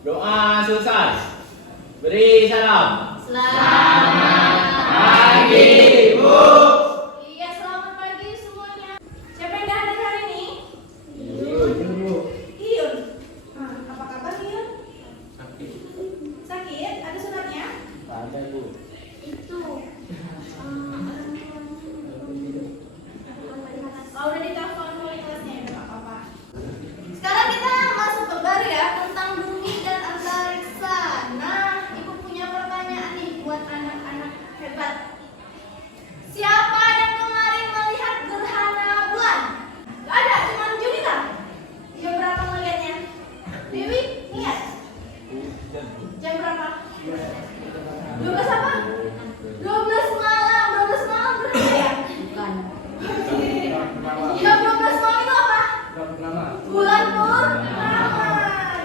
Doa selesai. Beri salam. Selamat pagi, Bu. Iya, selamat pagi semuanya. Siapa yang hadir hari ini? Iyun. Apa kabar Iyun? Sakit? Ada suratnya? Ada, Bu. Itu. Udah ditelepon wali kelasnya ya, nggak apa-apa. Sekarang kita masuk ke baru ya, tentang bumi dan antariksa. Nah, Ibu punya pertanyaan nih buat anak-anak hebat. Siapa yang kemarin melihat gerhana bulan? Gak ada, cuma Junita. Jam berapa melihatnya? Dewi, lihat. Jam berapa? 12 apa? 12 malam. 12 malam berapa ya? Bukan. Jam 12 malam itu apa? Bulan purnama.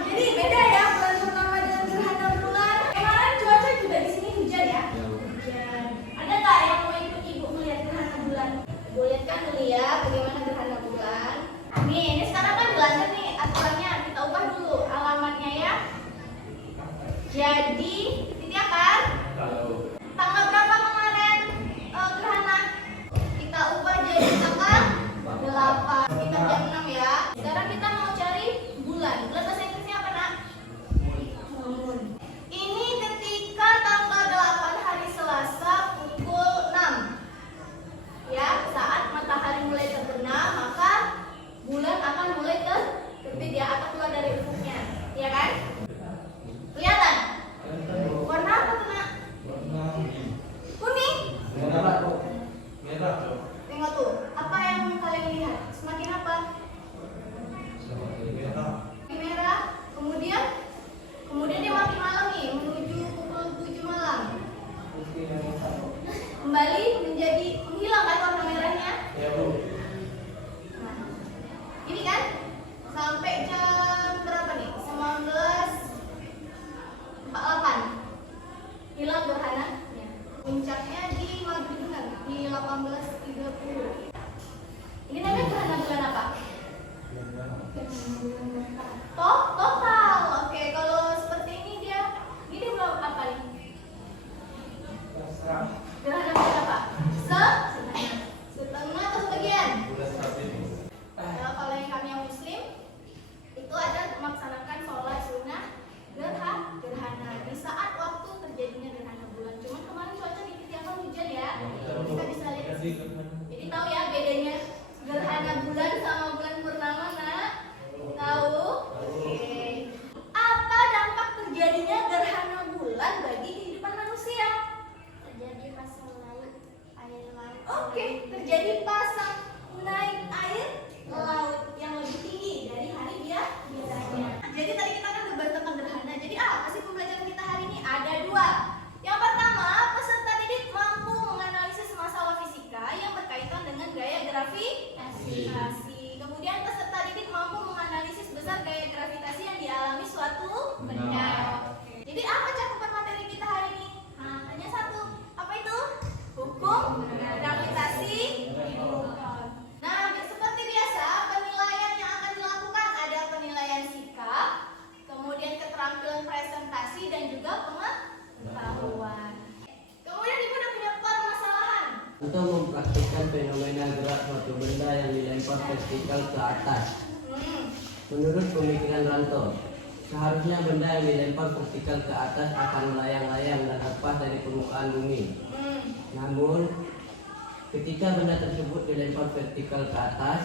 Jadi beda ya bulan purnama dengan gerhana bulan. Kemarin cuaca juga di sini hujan ya? Hujan. Ada nggak yang mau ikut ibu melihat gerhana bulan? Boleh kan melihat bagaimana gerhana bulan? Nih, ini sekarang kan belajar nih aturannya. Kita ubah dulu alamatnya ya. Jadi, titik kan? Tanggal berapa kemarin gerhana? Kita ubah jadi tanggal 8. Kita jam 6 ya. Sekarang kita mau cari bulan. Bulan bahasa Inggrisnya apa, Nak? Moon. Ini ketika tanggal 8 hari Selasa pukul 6. Ya, saat matahari mulai terbenam, maka bulan akan mulai terbit ya, atau keluar dari ufuknya. Ya kan? Kelihatan? Warna apa tuh, Nak? Kuning? Tengok tuh, apa yang kalian lihat? Semakin apa? Semakin merah. Kemudian dia makin malam nih, menuju pukul 7 malam. Kembali menjadi menghilang kan warna merahnya? Nah, ini kan sampai jam berapa nih? 19.48. Hilang gerhananya. Puncaknya di maghrib kan? Di 18.30. Ini namanya gerhana bulan apa? Total. Oke, kalau seperti ini dia berapa apa nih? Gerhana bulan apa? Setengah atau sebagian? Kalau yang kami yang muslim itu ada melaksanakan sholat sunnah gerhana di saat waktu terjadinya gerhana bulan. Cuman kemarin cuaca di Ketiapan hujan ya. Kita bisa lihat. Jadi tahu ya bedanya gerhana bulan sama bulan purnama, Nak? Tahu? Oke. Apa dampak terjadinya gerhana bulan bagi kehidupan manusia? Terjadi pasang naik air laut. Oke, terjadi pasang naik air laut yang lebih tinggi dari hari biasanya. Jadi tadi kita kan berbahas tentang gerhana. Jadi apa sih pembelajaran kita hari ini? Ada 2. Yang pertama, peserta didik mampu menganalisis masalah fisika yang berkaitan dengan gaya gravitasi. Kemudian peserta didik mampu menganalisis besar gaya gravitasi yang dialami suatu benda. Jadi apa cakupan materi kita hari ini? Hanya 1. Apa itu? Hukum gravitasi Newton. Nah, seperti biasa, penilaian yang akan dilakukan ada penilaian sikap, kemudian keterampilan presentasi dan juga pengetahuan. Kemudian Ibu udah punya permasalahan. Untuk mempraktikkan fenomena gerak suatu benda yang dilempar vertikal ke atas. Menurut pemikiran Ranto, seharusnya benda yang dilempar vertikal ke atas akan melayang-layang dan lepas dari permukaan bumi. Namun, ketika benda tersebut dilempar vertikal ke atas,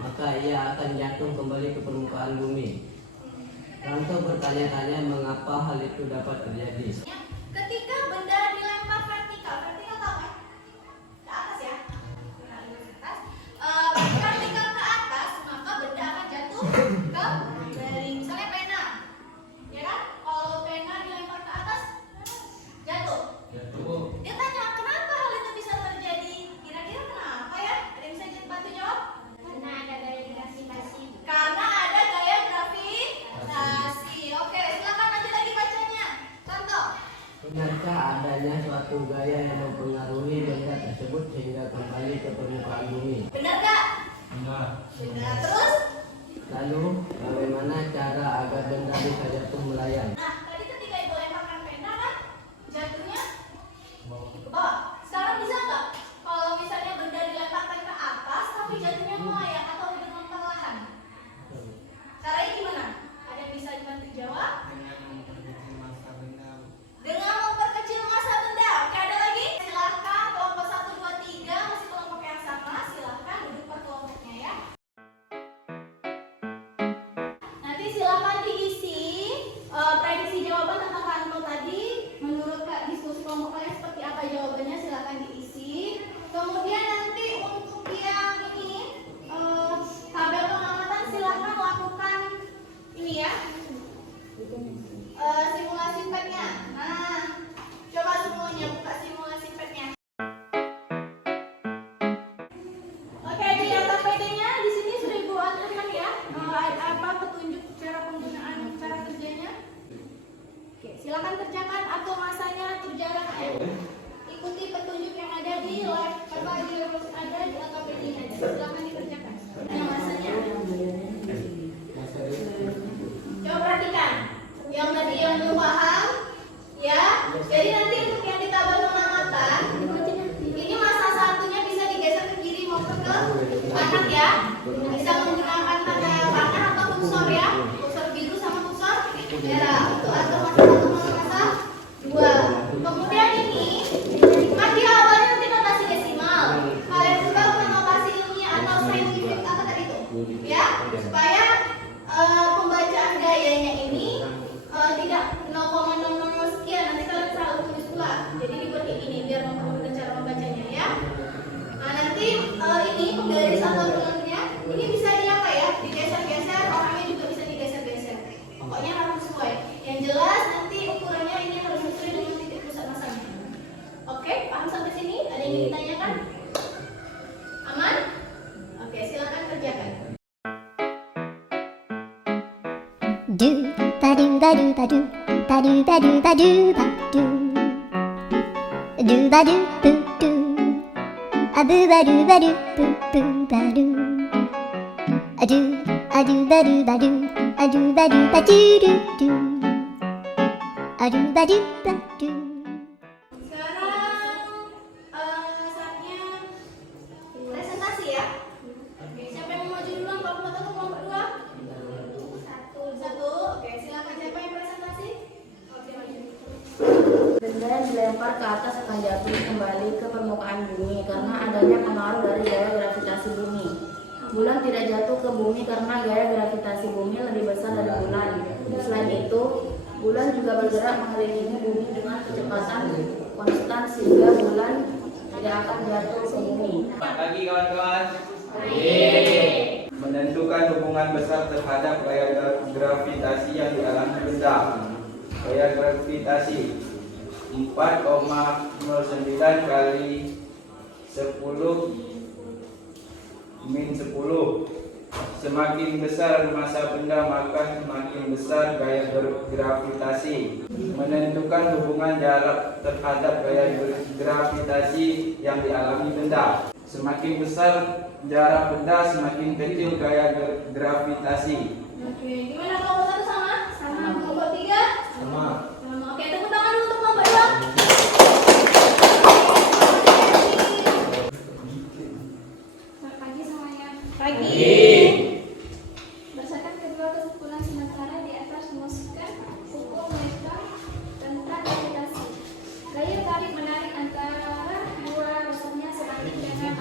maka ia akan jatuh kembali ke permukaan bumi. Ranto bertanya-tanya mengapa hal itu dapat terjadi. Ketika benda dilempar vertikal tahu kan? Ke atas ya. Vertikal ke atas, maka benda akan jatuh ke dari misalnya pena. Ya kan? Kalau pena dilempar ke atas, jatuh. Dia tanya kenapa hal itu bisa terjadi? Kira-kira kenapa ya? Ada yang bisa bantu jawab? Karena ada gaya gravitasi. Karena ada gaya gravitasi. Oke, silakan lanjut lagi bacanya. Contoh. Benarkah adanya suatu gaya yang mempengaruhi benda tersebut sehingga kembali ke permukaan bumi? Benar gak? Benar. Terus? Lalu, bagaimana cara agar benda bisa jatuh melayang? silakan diisi prediksi jawaban tentang rantau tadi. Menurut Kak diskusi kelompok kalian seperti apa jawabannya, silakan diisi. Kemudian nanti untuk yang ini tabel pengamatan silakan lakukan ini ya. Simulasi petnya. Nah, coba semuanya buka simulasi petnya. Oke, di atas PT-nya di sini sudah Ibu aturkan ya. Apa petunjuk cara penggunaan cara kerjanya? Oke, silakan kerjakan, atur masanya, atur jaraknya. Ikuti petunjuk yang ada di live ada di LKPD-nya. Silakan dikerjakan. Yang masanya. Coba perhatikan. Yang tadi yang belum paham, ya. Jadi nanti untuk yang di tabel pengamatan, ini masa satunya bisa digeser ke kiri maupun ke kanan ya. Bisa menggunakan tanda panah atau kursor ya. Kursor biru sama kursor merah. Untuk atur masa satu sama masa dua. Kemudian ini kan di awalnya nanti notasi desimal. Kalian juga punya notasi ilmiah atau saintifik apa tadi itu, ya, supaya pembacaan gayanya ini tidak 0,00 sekian, nanti kalian salah tulis pula. Jadi dibuat kayak gini biar mempermudah cara membacanya ya. Nah nanti ini penggaris atau rulernya ini bisa di apa ya? Digeser-geser, orangnya juga bisa digeser-geser. Pokoknya harus sesuai. Yang jelas nanti ukurannya ini harus sesuai dengan titik pusat masanya. Oke, paham sampai sini? Ada yang ingin ditanyakan? Aman? Oke, silakan kerjakan. Do ba do ba do ba do ba do ba do ba do ba do ba do boo do a boo ba do ba do boo boo ba do a do ba do ba do a do ba do ba do do do a do ba do ba do. Sekarang saatnya presentasi ya. Oke, siapa yang mau maju duluan? Kelompok 1 atau kelompok 2? Satu. Oke, silakan siapa yang presentasi? Oke, maju. Benda yang dilempar ke atas akan jatuh kembali ke permukaan bumi karena adanya pengaruh dari gaya gravitasi bumi. Bulan tidak jatuh ke bumi karena gaya gravitasi bumi lebih besar dari bulan. Selain itu, bulan juga bergerak mengelilingi bumi dengan kecepatan konstan sehingga bulan tidak akan jatuh ke bumi. Lagi kawan-kawan. Menentukan hubungan besar terhadap gaya gravitasi yang dialami benda. Gaya gravitasi 4,09 kali 10 min 10. Semakin besar massa benda maka semakin besar gaya gravitasi. Menentukan hubungan jarak terhadap gaya gravitasi yang dialami benda. Semakin besar jarak benda, semakin kecil gaya gravitasi. Oke, gimana kelompok 1 sama? Sama. Kelompok 3? Sama. Sama. Oke, tepuk tangan dulu untuk kelompok 2. Selamat pagi semuanya. Pagi. Berdasarkan kedua kesimpulan sementara di atas memutuskan hukum Newton tentang gravitasi. Gaya tarik menarik antara dua besarnya sebanding dengan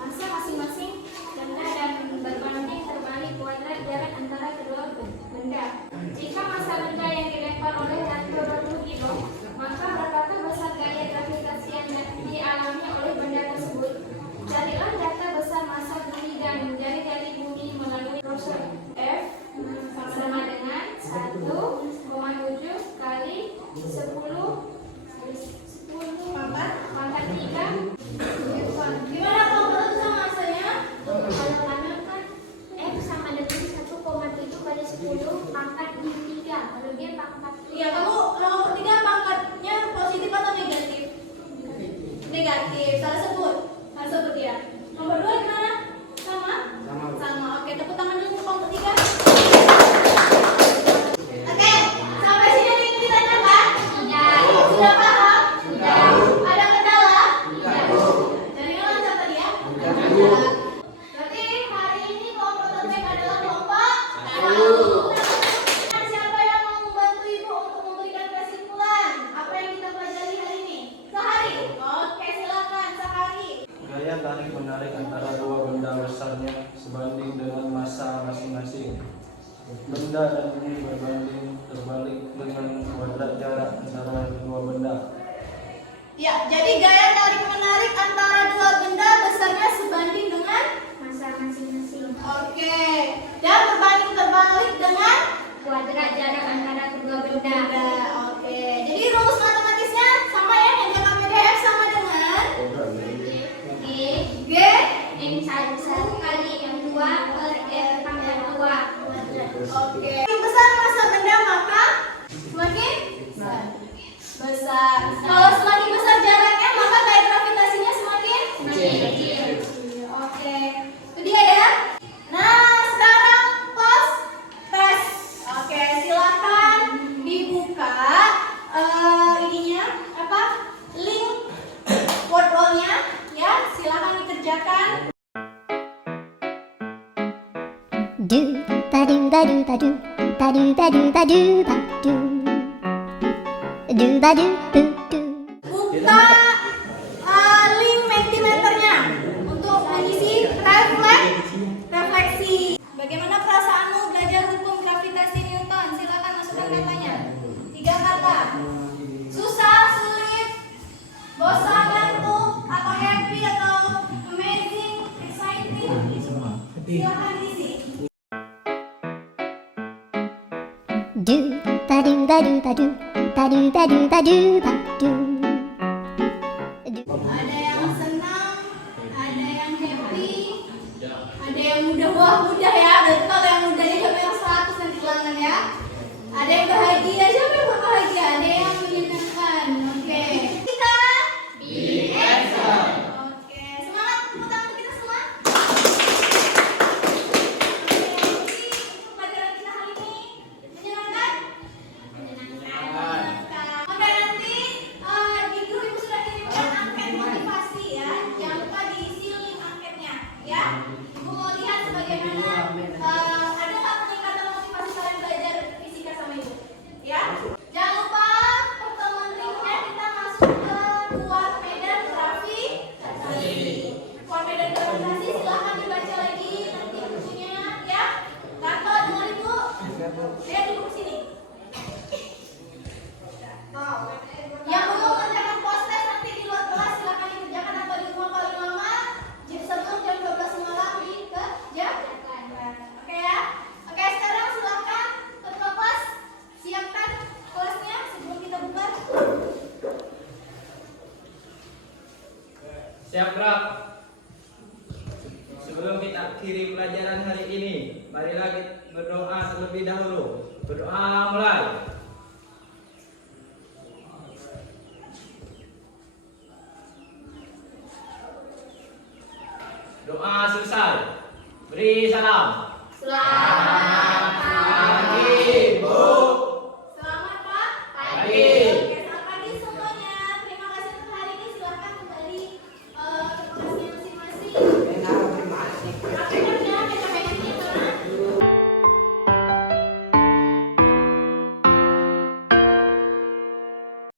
massa masing-masing benda dan berbanding terbalik kuadrat jarak antara kedua benda. Jika massa benda yang dilempar oleh rantau 20 kilo, maka berapakah besar gaya gravitasi yang dialami oleh benda tersebut? Carilah data besar massa bumi dan jari-jari bumi melalui proses F sama dengan 1,7 kali 10 pangkat 3 Newton. Gimana kalau itu sama masanya? Kalau kanan kan F sama dengan 1,7 kali 10 pangkat 3. Kalau dia pangkat Iya, kamu nomor 3 pangkatnya positif atau negatif? Negatif. Salah sebut. Salah sebut ya. Nomor 2 gimana? Sama? Sama. Oke, tepuk tangan dulu untuk kelompok 3. Oke, sampai sini ada yang ditanyakan? Tidak. Sudah paham? Sudah. Ada kendala? Tidak. Jaringan lancar tadi ya? Berarti hari ini kelompok terbaik adalah kelompok 1. Siapa yang mau membantu Ibu untuk memberikan kesimpulan? Apa yang kita pelajari hari ini? Sehari? Oke, silakan sehari. Gaya tarik menarik Benda dan bumi berbanding terbalik dengan kuadrat jarak antara dua benda. Ya, jadi gaya tarik menarik antara dua benda besarnya sebanding dengan Masa masing-masing. oke. Dan berbanding terbalik dengan Kuadrat jarak antara kedua benda. benda. Oke. Jadi rumus matematisnya sama ya, yang dalam PDF sama dengan G G M1 kali M2 per F pangkat 2. oke. Semakin besar massa benda maka semakin besar. Kalau semakin besar jaraknya maka gaya gravitasinya semakin Kecil. oke. Itu dia ya. Nah, sekarang pause tes. Oke, silakan dibuka ininya apa? Link wordroll-nya ya. Silakan dikerjakan. Do ba do ba do ba do ba do ba do ba do ba do do ba do do do. Buka link Mentimeternya untuk mengisi refleksi. Bagaimana perasaanmu belajar hukum gravitasi Newton? Silakan masukkan katanya. 3 kata. Susah, sulit, bosan, ngantuk, atau happy, atau amazing, exciting. Silakan diisi. Do ba do ba do ba do ba do ba do ba do ba do. Ada yang senang, ada yang happy, ada yang mudah. Wah, mudah ya. Berarti kalau yang mudah ini sampai yang 100 nanti ulangan ya. Ada yang bahagia, siapa yang berbahagia? Ada yang menyenangkan. Oke. Kita oke, semangat tepuk tangan kita semua. Oke, untuk pelajaran kita hari ini menyenangkan? Menyenangkan. Oke, nanti di grup ibu sudah kirimkan angket motivasi ya. Jangan lupa diisi link angketnya ya. Ibu mau lihat sebagaimana ada nggak peningkatan motivasi kalian belajar fisika sama ibu ya. Jangan lupa pertemuan berikutnya kita masuk ke kuat medan gravitasi. Kuat medan gravitasi silahkan dibaca lagi nanti bukunya ya. Kanto dengar ibu. Saya duduk sini. Yang belum mengerjakan post-test nanti di luar kelas silakan dikerjakan atau di rumah paling lama sebelum jam 12 malam dikerjakan. Oke ya? Oke, sekarang silakan ketua kelas siapkan kelasnya sebelum kita buka. Siap gerak. Sebelum kita akhiri pelajaran hari ini, marilah kita berdoa terlebih dahulu. Berdoa mulai. Doa selesai. Beri salam. Selamat